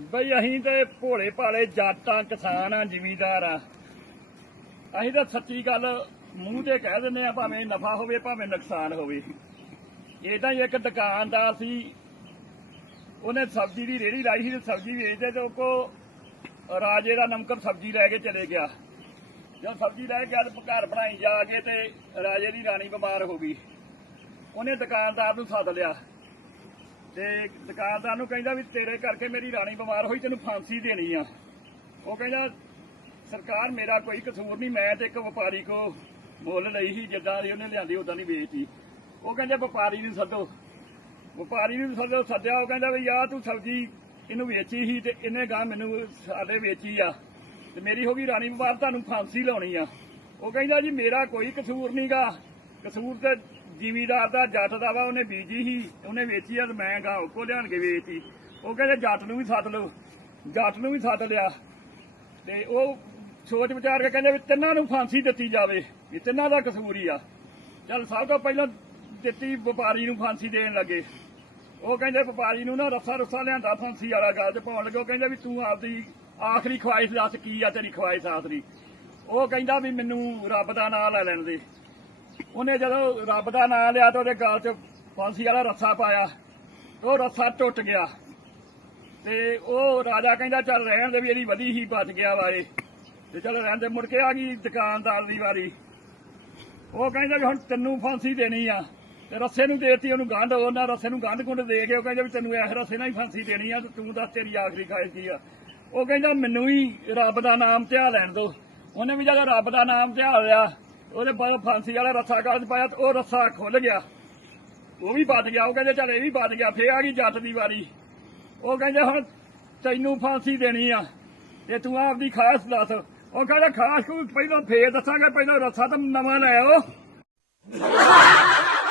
ਬਈ ਅਸੀਂ ਤੇ ਭੋਲੇ ਭਾਲੇ ਜਾਟਾਂ ਕਿਸਾਨ ਆ, ਜ਼ਿਮੀਦਾਰ ਆ। ਅਸੀਂ ਤਾਂ ਸੱਚੀ ਗੱਲ ਮੂੰਹ ਤੇ ਕਹਿ ਦਿੰਦੇ ਆ, ਭਾਵੇਂ ਨਫਾ ਹੋਵੇ, ਭਾਵੇਂ ਨੁਕਸਾਨ ਹੋਵੇ। ਇਦਾਂ ਹੀ ਇੱਕ ਦੁਕਾਨਦਾਰ ਸੀ। ਉਹਨੇ ਸਬਜ਼ੀ ਦੀ ਰੇਹੜੀ ਲਾਈ ਸੀ ਤੇ ਸਬਜ਼ੀ ਵੇਚਦੇ ਤੇ ਉਹ ਕੋ ਰਾਜੇ ਦਾ ਨਮਕਰ ਸਬਜ਼ੀ ਲੈ ਕੇ ਚਲੇ ਗਿਆ। ਜਦ ਸਬਜ਼ੀ ਲੈ ਕੇ ਗਿਆ ਘਰ ਬਣਾਈ ਜਾ ਕੇ ਤੇ ਰਾਜੇ ਦੀ ਰਾਣੀ ਬਿਮਾਰ ਹੋ ਗਈ। ਉਹਨੇ ਦੁਕਾਨਦਾਰ ਨੂੰ ਸੱਦ ਲਿਆ। ਤੇ ਦੁਕਾਨਦਾਰ ਨੂੰ ਕਹਿੰਦਾ ਵੀ ਤੇਰੇ ਕਰਕੇ ਮੇਰੀ ਰਾਣੀ ਬਿਮਾਰ ਹੋਈ, ਤੈਨੂੰ ਫਾਂਸੀ ਦੇਣੀ ਆ। ਉਹ ਕਹਿੰਦਾ, ਸਰਕਾਰ ਮੇਰਾ ਕੋਈ ਕਸੂਰ ਨਹੀਂ, ਮੈਂ ਤੇ ਇੱਕ ਵਪਾਰੀ ਕੋ ਮੁੱਲ ਲਈ ਸੀ, ਜਿੱਦਾਂ ਦੀ ਉਹਨੇ ਲਿਆਂਦੀ ਉਦਾਂ ਦੀ ਵੇਚੀ ਉਹ ਕਹਿੰਦੇ, ਵਪਾਰੀ ਨੂੰ ਸੱਦੋ। ਵਪਾਰੀ ਨੂੰ ਸੱਦੋ, ਸੱਦਿਆ, ਉਹ ਕਹਿੰਦਾ ਵੀ ਆ ਤੂੰ ਸਬਜ਼ੀ ਇਹਨੂੰ ਵੇਚੀ ਸੀ ਤੇ ਇਹਨੇ ਗਾਂ ਮੈਨੂੰ ਸਾਡੇ ਵੇਚੀ ਆ। ਤੇ ਮੇਰੀ ਹੋ ਗਈ ਰਾਣੀ ਬਿਮਾਰ, ਤੁਹਾਨੂੰ ਫਾਂਸੀ ਲਾਉਣੀ ਆ। ਉਹ ਕਹਿੰਦਾ, ਜੀ, ਮੇਰਾ ਕੋਈ ਕਸੂਰ ਨਹੀਂਗਾ ਕਸੂਰ ਤੇ ਜ਼ਿਮੀਦਾਰ ਦਾ, ਜੱਟ ਦਾ ਵਾ, ਉਹਨੇ ਬੀਜੀ ਸੀ, ਉਹਨੇ ਵੇਚੀ ਆ ਤੇ ਮੈਂ ਗਾਂ ਉਹ ਕੋ ਲਿਆਣ ਕੇ ਵੇਚਤੀ। ਉਹ ਕਹਿੰਦੇ ਜੱਟ ਨੂੰ ਵੀ ਸੱਦ ਲਓ, ਜੱਟ ਨੂੰ ਵੀ ਸੱਦ ਲਿਆ। ਤੇ ਉਹ ਸੋਚ ਵਿਚਾਰ ਕੇ ਕਹਿੰਦੇ ਵੀ ਤਿੰਨਾਂ ਨੂੰ ਫਾਂਸੀ ਦਿੱਤੀ ਜਾਵੇ, ਵੀ ਤਿੰਨਾਂ ਦਾ ਕਸੂਰ ਹੀ ਆ। ਚੱਲ ਸਭ ਤੋਂ ਪਹਿਲਾਂ ਦਿੱਤੀ ਵਪਾਰੀ ਨੂੰ ਫਾਂਸੀ ਦੇਣ ਲੱਗੇ। ਉਹ ਕਹਿੰਦੇ ਵਪਾਰੀ ਨੂੰ ਨਾ ਰੱਸਾ ਰੁੱਸਾ ਲਿਆਂਦਾ, ਫਾਂਸੀ ਵਾਲਾ ਗੱਲ ਤੇ ਪਾਉਣ ਲੱਗੇ। ਉਹ ਕਹਿੰਦੇ ਵੀ ਤੂੰ ਆਪਦੀ ਆਖਰੀ ਖਵਾਇਸ਼ ਦੱਸ ਕੀ ਆ ਤੇਰੀ ਖਵਾਇਸ਼ ਆਖਰੀ। ਉਹ ਕਹਿੰਦਾ ਵੀ ਮੈਨੂੰ ਰੱਬ ਦਾ ਨਾਮ ਲੈ ਲੈਣ ਦੇ। ਉਹਨੇ ਜਦੋਂ ਰੱਬ ਦਾ ਨਾਮ ਲਿਆ ਤਾਂ ਉਹਦੇ ਗਾਲ 'ਚ ਫਾਂਸੀ ਵਾਲਾ ਰੱਸਾ ਪਾਇਆ, ਉਹ ਰੱਸਾ ਟੁੱਟ ਗਿਆ। ਤੇ ਉਹ ਰਾਜਾ ਕਹਿੰਦਾ, ਚੱਲ ਰਹਿਣ ਦੇ ਵੀ ਇਹਦੀ ਵਧੀ ਹੀ ਬਚ ਗਿਆ ਵਾ ਤੇ ਚੱਲ ਰਹਿਣ ਦੇ, ਮੁੜ ਕੇ ਆ ਗਈ ਦੁਕਾਨਦਾਰ ਦੀ ਵਾਰੀ। ਉਹ ਕਹਿੰਦਾ ਵੀ ਹੁਣ ਤੈਨੂੰ ਫਾਂਸੀ ਦੇਣੀ ਆ। ਤੇ ਰੱਸੇ ਨੂੰ ਦੇਤੀ, ਉਹਨੂੰ ਗੰਢ, ਉਹਨਾਂ ਰੱਸੇ ਨੂੰ ਗੰਢ ਗੁੰਡ ਦੇ ਕੇ ਉਹ ਕਹਿੰਦਾ ਵੀ ਤੈਨੂੰ ਇਹ ਰੱਸੇ ਨਾਲ ਹੀ ਫਾਂਸੀ ਦੇਣੀ ਆ, ਤੇ ਤੂੰ ਦੱਸ ਤੇਰੀ ਆਖਰੀ ਖਾਇਸ਼ ਕੀ ਆ। ਉਹ ਕਹਿੰਦਾ, ਮੈਨੂੰ ਹੀ ਰੱਬ ਦਾ ਨਾਮ ਧਿਆ ਲੈਣ ਦੋ। ਉਹਨੇ ਵੀ ਜਦੋਂ ਰੱਬ ਦਾ ਨਾਮ ਧਿਆ ਲਿਆ ਉਹਦੇ ਬਾਅਦ ਫਾਂਸੀ ਵਾਲਾ ਰੱਸਾ ਗਲ ਪਾਇਆ ਤੇ ਉਹ ਰੱਸਾ ਖੁੱਲ ਗਿਆ। ਉਹ ਵੀ ਬਚ ਗਿਆ। ਉਹ ਕਹਿੰਦੇ ਚੱਲ ਇਹ ਵੀ ਬਚ ਗਿਆ। ਫੇਰ ਆ ਗਈ ਜੱਟ ਦੀ ਵਾਰੀ। ਉਹ ਕਹਿੰਦੇ ਹੁਣ ਤੈਨੂੰ ਫਾਂਸੀ ਦੇਣੀ ਆ। ਤੇ ਤੂੰ ਆਪਦੀ ਖਾਸ ਦੱਸ। ਉਹ ਕਹਿੰਦਾ ਖਾਸ ਕੋਈ ਪਹਿਲਾਂ ਫੇਰ ਦੱਸਾਂਗੇ। ਪਹਿਲਾਂ ਰੱਸਾ ਤਾਂ ਨਵਾਂ ਲੈ ਆਓ।